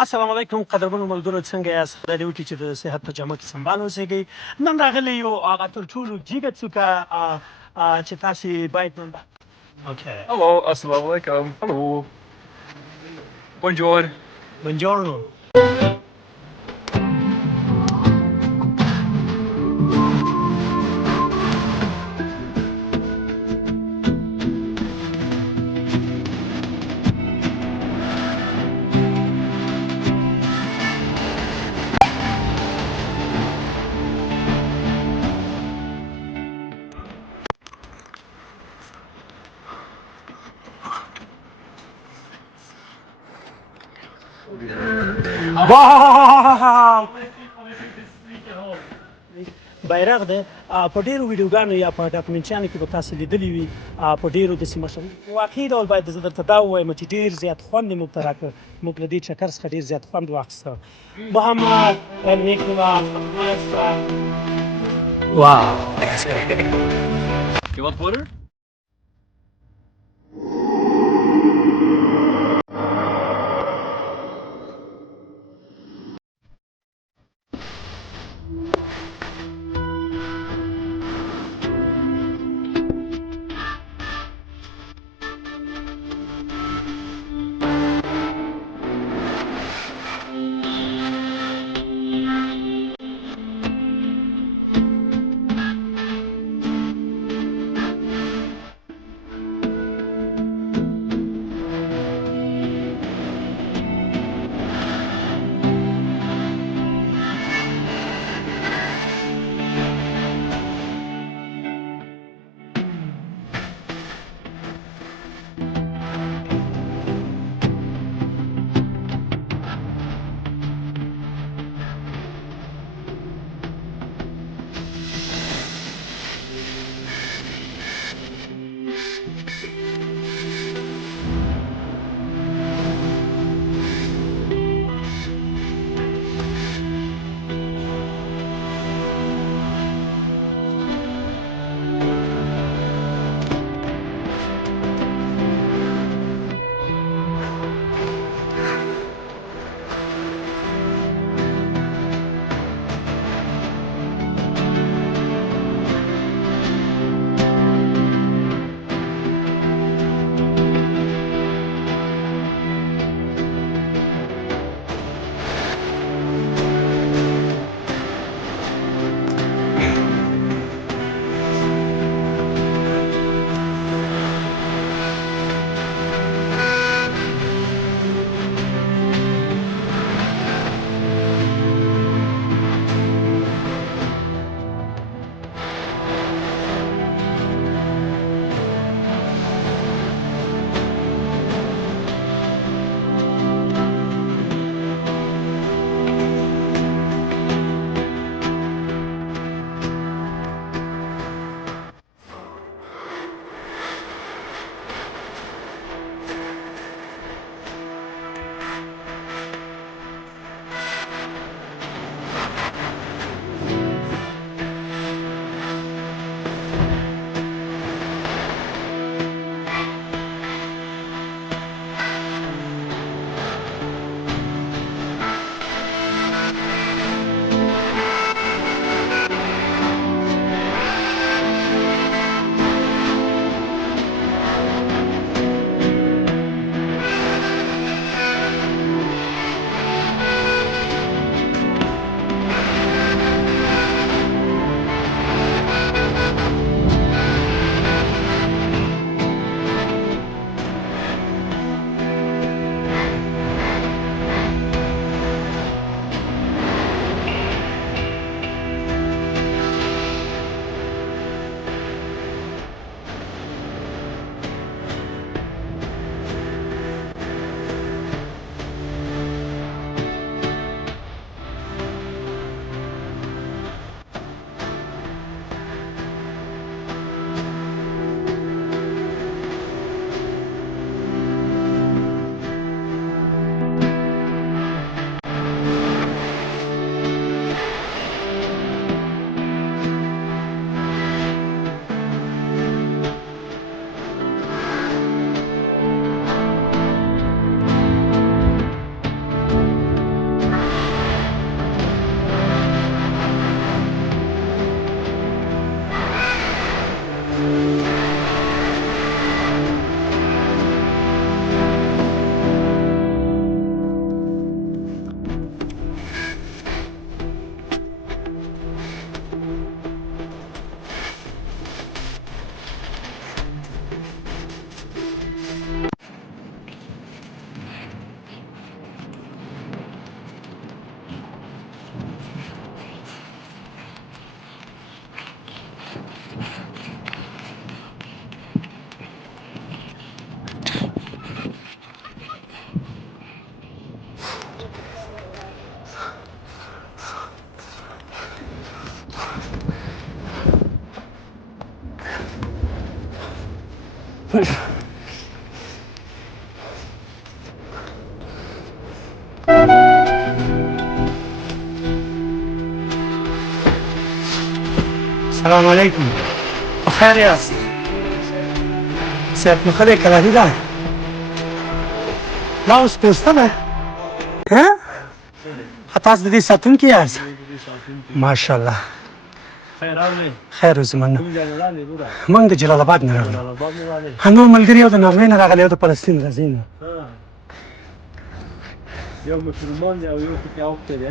السلام علیکم قدرمنو ملګرو څنګه یاست؟ خدای دې وکړي چې د صحت په جامه کې سنبال اوسېږئ. نن راغلی یو هغه تر ټولو جګه څوکه چې تاسې باید نن اوکې Hallo, assalamu alaikum. Hallo. Bonjour. بونجورنو. واو بیرغ دی په ډېرو ویډیوګانو یا په ډاکومنټریانو کې به تاسو لیدلي وي په ډېرو داسې مشهور واقعي ډول باید زه درته دا ووایم چې ډېر زیات خوند یې موږ ته راکړ. موږ له دې چکر څخه ډېر زیات خوند واخیسته. محمد نیکلاس واو You want water? السلام علیکم. بخیر یاست؟ صحت مو ښه دی؟ کراري ده؟ دا اوس پوسته ده؟ تاسو د دې ساتونکي یاست؟ ماشاءالله. خیر اوسې مننه. موږ د جلال آباد نه راغلو. نور ملګري یو د ناروې نه راغلی، یو د فلسطین غزې نه. یو مسلمان دی او یو پکې اوښتی دی.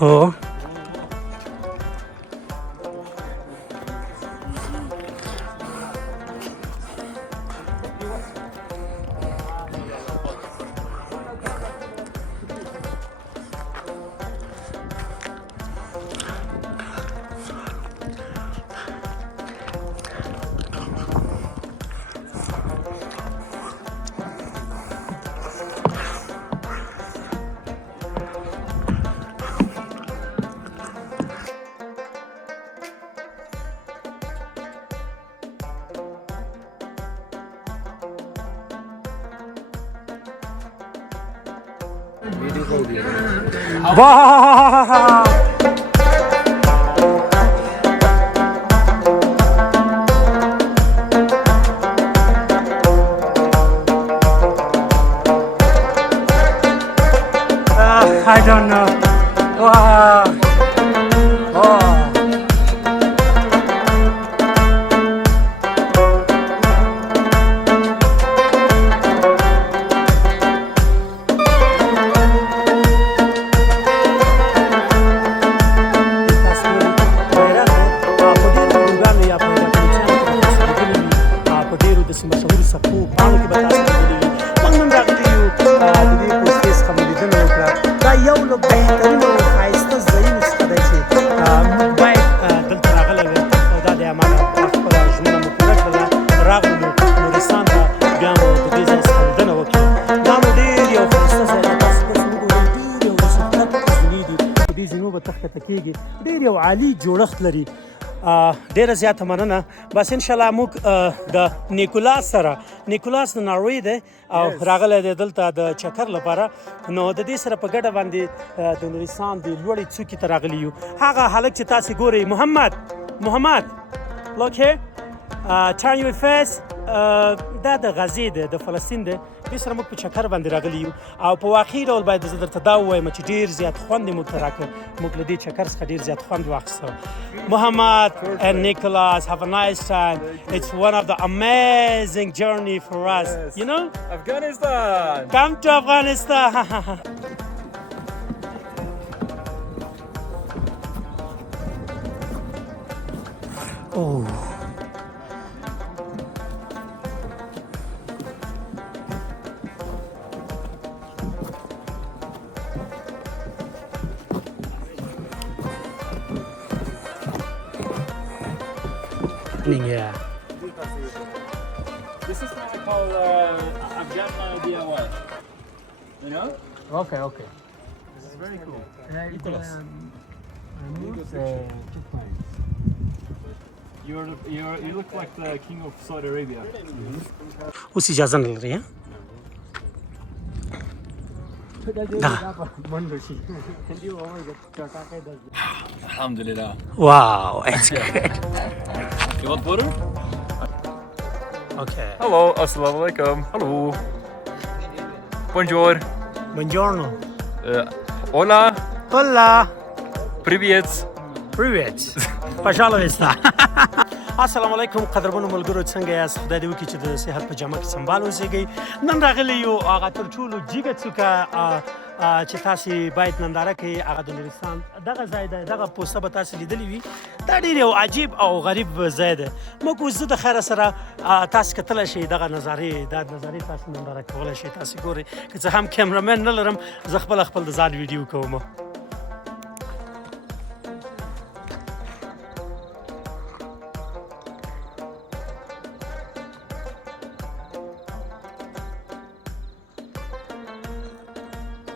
هو वाह I don't know. Wow. Oh. ډېر یو عالي جوړښت لري ډیره زیاته مننه. بس ان شاء الله موږ د نیکولاس سره، نیکولاس د ناروې دی او راغلی دی دلته د چکر لپاره، نو د دې سره په ګډه باندې د نورستان د لوړې څوکې ته راغلي یو. هغه هلک چې تاسې ګورئ، محمد look here, turn your face. دا د غزې دی، د فلسطین دی. دې سره موږ په چکر باندې راغلي یو او په واقعي ډول باید زه درته دا ووایم چې ډېر زیات خوند یې موږ ته راکړ. موږ له دې چکر څخه ډېر زیات خوند واخیسته. Muhammad and Nicholas, have a nice time. It's one of the amazing journey for us. Yes. You know? Afghanistan! Come to Afghanistan! Oh. Yeah. This is what I call Afghan DIY. You know? Okay. This is very cool. Nicholas. You look like the king of Saudi Arabia. اوس اجازه نه لري. Alhamdulillah. Wow, it's good. You want water? Okay. Hello, assalamu alaikum. Hello. Bonjour. Buongiorno. Hola. Hola. Привет. Привет. Пожалуйста. السلام علیکم قدرمنو ملګرو، څنګه یاست؟ خدای دې وکړي چې د صحت په جامه کې سنبال اوسېږئ. نن راغلی یو هغه تر ټولو جګه څوکه چې تاسې باید ننداره کوئ، هغه د نورستان دغه ځای دی. دغه پوسته به تاسې لیدلې وي. دا ډېر یو عجیب او غریب ځای دی. موږ اوس زه د خیره سره تاسې کتلی شئ دغه نظارې تاسې ننداره کولی شئ. تاسې ګورئ، که څه هم کیمرامین نه لرم، زه خپل د ځان ویډیو کوم.